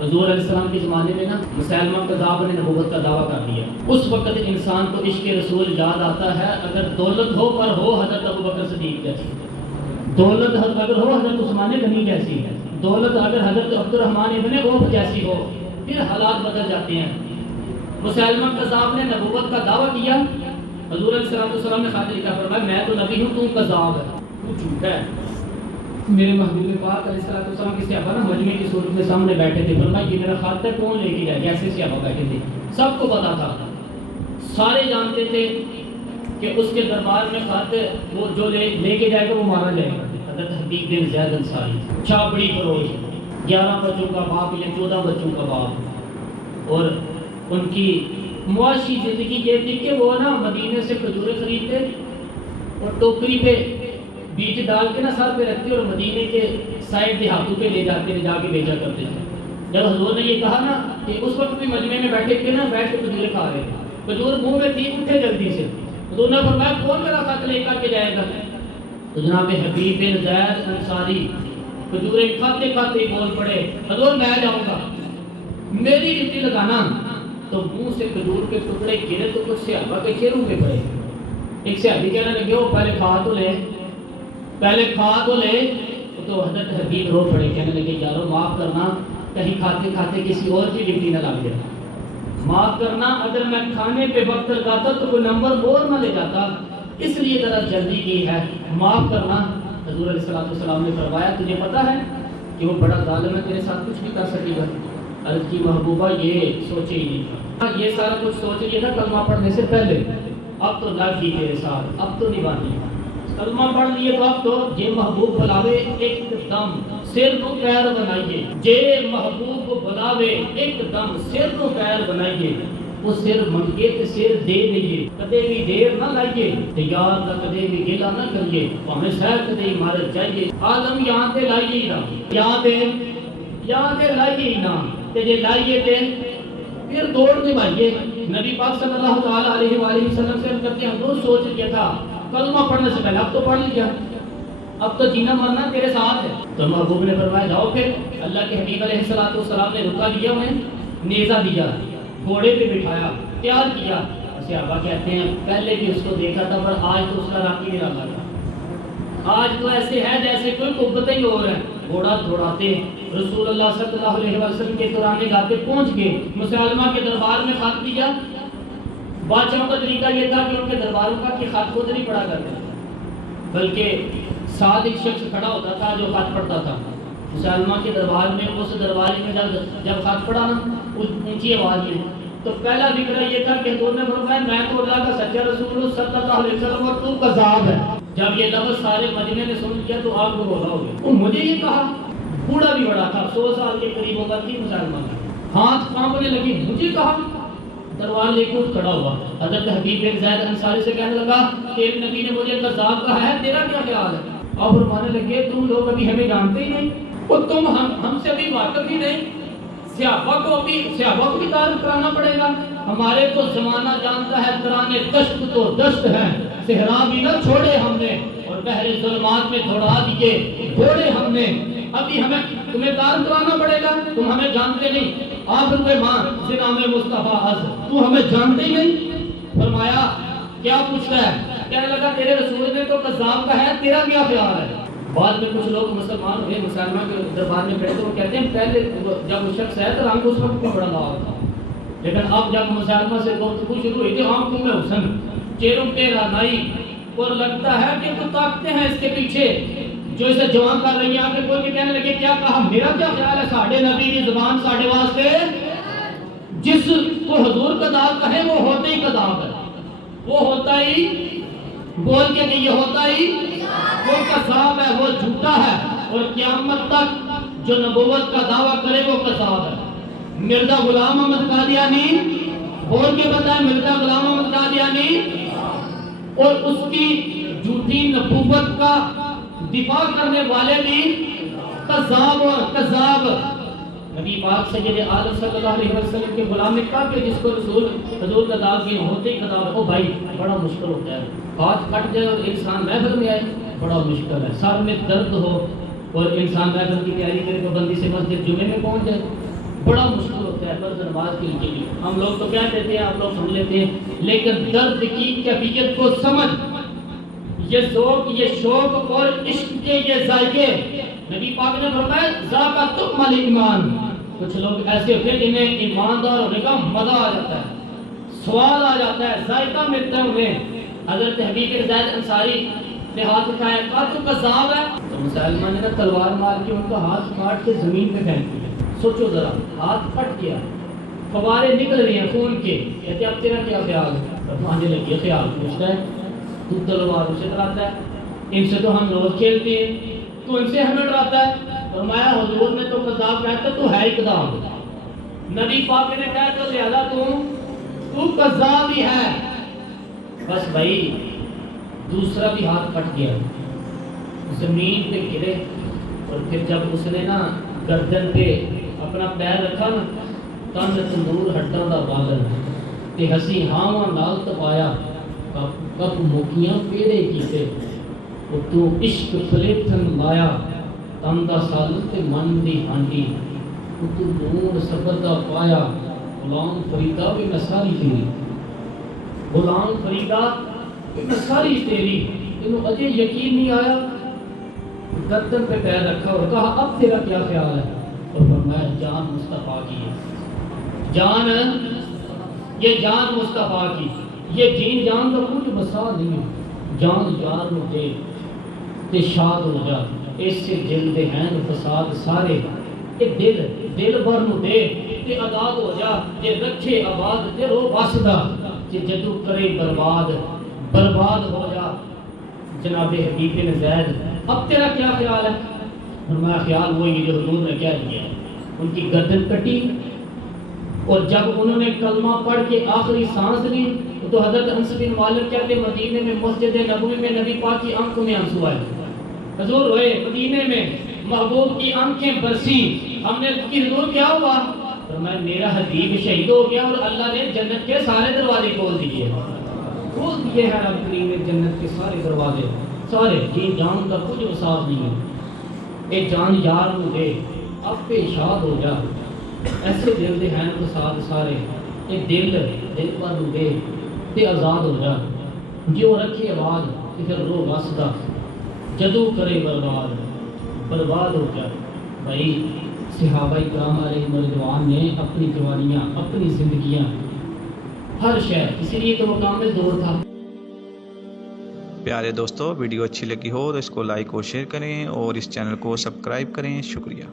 حضور علیہ السلام کے زمانے میں نا مسلمہ کذاب نے نبوت کا دعویٰ کر دیا. اس وقت انسان کو عشق رسول یاد آتا ہے اگر دولت ہو پر ہو حضرت ابوبکر صدیق جیسی, دولت اگر ہو حضرت عثمان غنی جیسی, دولت اگر حضرت عبد الرحمن ابن عوف جیسی ہو, پھر حالات بدل جاتے ہیں. مسلمہ کذاب نے نبوت کا دعویٰ کیا. حضور علیہ السلام نے خاطر کیا فرمایا, میں تو نبی ہوں, تو کذاب ہے, تو جھوٹا ہے. میرے محبوب پاک علیہ السلام کے صحابہ نا مجمع کی صورت میں سامنے بیٹھے تھے. فرمایا یہ میرا خط ہے, کون لے کے جائے؟ جیسے صحابہ بیٹھے تھے, سب کو پتا تھا, سارے جانتے تھے کہ اس کے دربار میں خط وہ جو لے کے جائے گا وہ مارا جائے گا. حضرت حبیب بن زید انصاری چھاپڑی فروش, 11 بچوں کا باپ یا 14 بچوں کا باپ, اور ان کی معاشی زندگی یہ تھی کہ وہ نا مدینے سے کھجوریں خریدتے اور ٹوکری پہ بیج ڈال کے نا سر پہ رکھتے اور مدینے کے سائڈ دیہاتوں پہ لے جاتے, جا کے بیچا کرتے تھے. جب حضور نے یہ کہا نا کہ اس وقت بھی مجمع میں بیٹھے تھے نا, بیٹھ کے کھجوریں کھا رہے تھے, کھجور منہ میں تھی, اٹھے جلدی سے. حضور نے فرمایا کون میرا خط لے کر کے جائے گا؟ تو جناب حبیب بن زید انصاری کھجوریں کھاتے کھاتے بول پڑے, حضور میں جاؤں گا, میری ڈیوٹی لگانا. تو منہ سے کھجور کے ٹکڑے گرے تو کچھ صحابہ کے چہروں پہ پڑے. ایک صحابی کہنے لگے وہ پہلے کھا تو لے, پہلے کھا تو لے. تو حضرت حبیب رو پڑے, کہنے لگے یارو معاف کرنا, کہیں کھاتے کھاتے کسی اور کی ڈیوٹی نہ لگ جائے, معاف کرنا, اگر میں کھانے پہ وقت لگاتا تو کوئی نمبر اور نہ لے جاتا, اس لیے ذرا جلدی کی ہے, معاف کرنا. حضور علیہ السلام نے فرمایا تجھے پتا ہے کہ وہ بڑا ظالم ہے, تیرے ساتھ کچھ نہیں کر سکے گا. عرض کی محبوبہ یہ سوچے ہی نہیں تھا, یہ سارا کچھ سوچ رہی تھا کلمہ پڑھنے سے پہلے, اب تو لگ گئی تیرے ساتھ, اب تو نہیں بانی. کلمہ پڑھ لیے تو اب تو یہ محبوب بلاوے ایک دم سر کو پیر بنائیے, یہ محبوب بلاوے ایک دم سر کو پیر بنائیے. وہ سر منگے تو سر دے دیجیے, کدے بھی دیر نہ لائیے, یار نہ کدے بھی گلا نہ کریے, ہمیں سیر کدے مار جائیے. آدم یہاں تے لائیے نا, یہاں تے لائیے نا, تے جے لائیے تے پھر دوڑ نبھائیے. نبی پاک صلی اللہ تعالی علیہ وآلہ وسلم سے کرتے ہیں وہ سوچ کیا تھا کلمہ پڑھنے سے پہلے, اب تو پڑھ لیا, اب تو جینا مرنا تیرے ساتھ ہے. تو محبوب نے فرمایا جاؤ پھر. اللہ کے حبیب علیہ السلام نے رکا لیا, انہیں نیزہ دیا, گھوڑے پہ بٹھایا, تیار کیا. صحابہ کہتے ہیں پہلے بھی اس کو دیکھا تھا پر آج تو اس کا راکی نہیں رہا تھا, آج تو ایسے ہے جیسے کوئی قوتیں ہی ہو رہا ہے. گھوڑا دوڑاتے رسول اللہ صلی اللہ علیہ وسلم کے دوران گاتے پہنچ گئے, مسلمہ کے دربار میں خط دیا. بادشاہوں کا طریقہ یہ تھا کہ ان کے درباروں کا کہ خط خود نہیں پڑھا کرتے, بلکہ ساتھ ایک شخص کھڑا ہوتا تھا جو خط پڑھتا تھا. مسلمہ کے دربار میں اس دربار میں جب خط پڑھا نا اونچی آواز میں, تو پہلا ذکر یہ تھا کہ حضور نے فرمایا میں تو اللہ کا سچا رسول ہوں صلی اللہ علیہ وسلم اور تو کذاب ہے. جب یہ لفظ سارے مجمع نے سن لیا تو آپ کو رونا ہو گیا. مجھے یہ کہا, بوڑھا بھی بڑا تھا, 100 سال کے قریب عمر تھی مسلمان, ہاتھ کانپنے لگی, مجھے کہا, تلوار لے کے اٹھ کھڑا ہوا. حضرت حبیب بن زید انصاری سے کہنے لگا کہ نبی نے مجھے کذاب کہا ہے, تیرا کیا خیال ہے؟ اور فرمانے لگے تم لوگ ابھی ہمیں جانتے ہی نہیں, اور تم ہم سے ابھی واقف ہی نہیں. صحابہ کو بھی تعارف کرانا پڑے گا. ہمارے تو زمانہ جانتا ہے ترانے دشت تو دشت ہے, صحرا بھی نہ چھوڑے ہم نے, اور بحر ظلمات میں دوڑا دیے گھوڑے ہم نے. ابھی ہمیں تمہیں تعارف کرانا پڑے گا, تم ہمیں جانتے نہیں. آپ روئے ماں زنام مصطفیٰ از, تو ہمیں جانتے ہی نہیں. فرمایا کیا پوچھتا ہے؟ کہنے لگا تیرے رسول نے تو کذاب کہا ہے, تیرا کیا خیال ہے؟ بعد میں کچھ لوگ مسلمان ہوئے, مسلمان کے دربار میں کھڑے تو وہ کہتے ہیں پہلے جب وہ شخص ہے تو رنگ اس وقت میں بڑا لاؤ تھا, لیکن اب جب مسلمہ سے گفتگو شروع ہوئی تھی آنکھوں میں حسن, چہروں پہ رعنائی, اور لگتا ہے کہ تو طاقتیں ہیں اس کے پیچھے جو اسے جوان کر رہی ہیں. آگے کوئی بھی کہنے لگے کیا کہا, میرا کیا خیال ہے, ساڑھے نبی کی زبان ساڑھے واسطے, جس کو حضور کذاب کہے وہ ہوتا ہی کذاب ہے, وہ ہوتا ہی بول کے کہ یہ ہوتا ہی وہ کذاب ہے, وہ جھوٹا ہے, اور قیامت تک جو نبوت کا دعویٰ کرے وہ کذاب ہے. مرزا غلام احمد قادیانی بول کے بتائیں, مرزا غلام احمد قادیانی اور اس کی جھوٹی نبوت کا دفاع کرنے والے بھی کذاب اور کذاب. نبی پاک سید عالم صلی اللہ علیہ وسلم کے غلام نے کہا کہ جس کو حضور کذاب کی ہوتے ہی کذاب, او بھائی بڑا مشکل ہوتا ہے, ہاتھ کٹ جائے اور انسان محفل میں آئے بڑا مشکل ہے, سر میں درد ہو اور انسان محفل کی تیاری کرے تو بندی سے مسجد جمعے میں پہنچ جائے, بڑا مشکل ہوتا ہے فرض نماز کے لیے. ہم لوگ تو کہہ دیتے ہیں, آپ لوگ سن لیتے ہیں, لیکن درد کی کیفیت کو سمجھ, یہ ذوق, یہ شوق اور عشق کے یہ ذائقے, نبی پاک نے فرمایا ذاقا طعم الایمان. کچھ لوگ ایسے ہوتے ہیں جنہیں ایماندار ہونے کا مزہ آ جاتا ہے, سواد آ جاتا ہے, ذائقہ ملتا ہے انہیں. حضرت حبیب زید انصاری نے ہاتھ اٹھایا, کہا تو کذاب ہے. تو مسلمان نے تلوار مار کے ان کا ہاتھ کاٹ کے زمین پہ پھینک دیا. سوچو ذرا, ہاتھ پھٹ گیا, فوارے نکل رہے ہیں خون کے. کہتے اب تیرا کیا خیال ہے؟ فرمانے لگے, خیال پوچھتا ہے, تو تلواروں سے ڈراتا ہے, ان سے تو ہم روز کھیلتے ہیں, تو ان سے ہمیں ڈراتا ہے. فرمایا حضور نے تو کذاب کہا تو ہے ہی کذاب. نبی پاک نے کہا تو زیادہ تو کذاب ہی ہے. بس بھائی دوسرا بھی ہاتھ کٹ گیا, زمین پہ گرے, اور پھر جب اس نے نا گردن پہ اپنا پیر رکھا نا, تن تندور ہڈاں دا بادل تے ہسی ہاواں نال تپایا, کب موکیاں پیڑے کیتے, او تو عشق پلیتن لایا, تن دا سالن تے من دی ہانڈی, او تو نور صبر دا پایا, غلام فریدا بھی نساری تیری, غلام فریدا بھی نساری تیری. انہوں اجے یقین نہیں آیا, گردن پہ پیر رکھا اور کہا اب تیرا کیا خیال ہے؟ اور فرمایا جان مصطفیٰ کی ہے, جان, یہ جان مصطفیٰ کی, یہ دین جان کا کچھ بسا نہیں ہے. جان یار نو دے تے شاد ہو جا, اس سے دل دے ہیں فساد سارے, یہ دل بھر نو دے تے آزاد ہو جا, یہ رکھے آباد تے رو واسدہ, کہ جدو کرے برباد ہو جا. جناب حبیب بن زید, اب تیرا کیا خیال ہے؟ فرمایا خیال وہی جو حضور نے کہہ دیا. ان کی گردن کٹی, اور جب انہوں نے کلمہ پڑھ کے آخری سانس لی تو حضرت انس بن مالک کہتے مدینے میں مسجد نبوی میں نبی پاک کی آنکھوں میں آنسو آئے. حضور روئے, مدینے میں محبوب کی آنکھیں برسی. ہم نے کہ حضور کیا ہوا؟ فرمایا میرا حبیب شہید ہو گیا اور اللہ نے جنت کے سارے دروازے کھول دیے ہیں رب کریم نے, جنت کے سارے دروازے سارے. جی جان کا کچھ وسعت نہیں ہے, اے جان یار نو دے اب پہ شاد ہو جا, ایسے دل دے ہیں وسعت سارے, اے دل پر نو دے تے آزاد ہو جا. جو رکھے آباد تے پھر رو واسدہ, جدو کرے برباد ہو جا. بھائی صحابہ کرام علیہ رضوان نے اپنی جوانیاں, اپنی زندگیاں, ہر شے, اسی لیے تو مکمل دور تھا. پیارے دوستو, ویڈیو اچھی لگی ہو تو اس کو لائک اور شیئر کریں, اور اس چینل کو سبسکرائب کریں. شکریہ.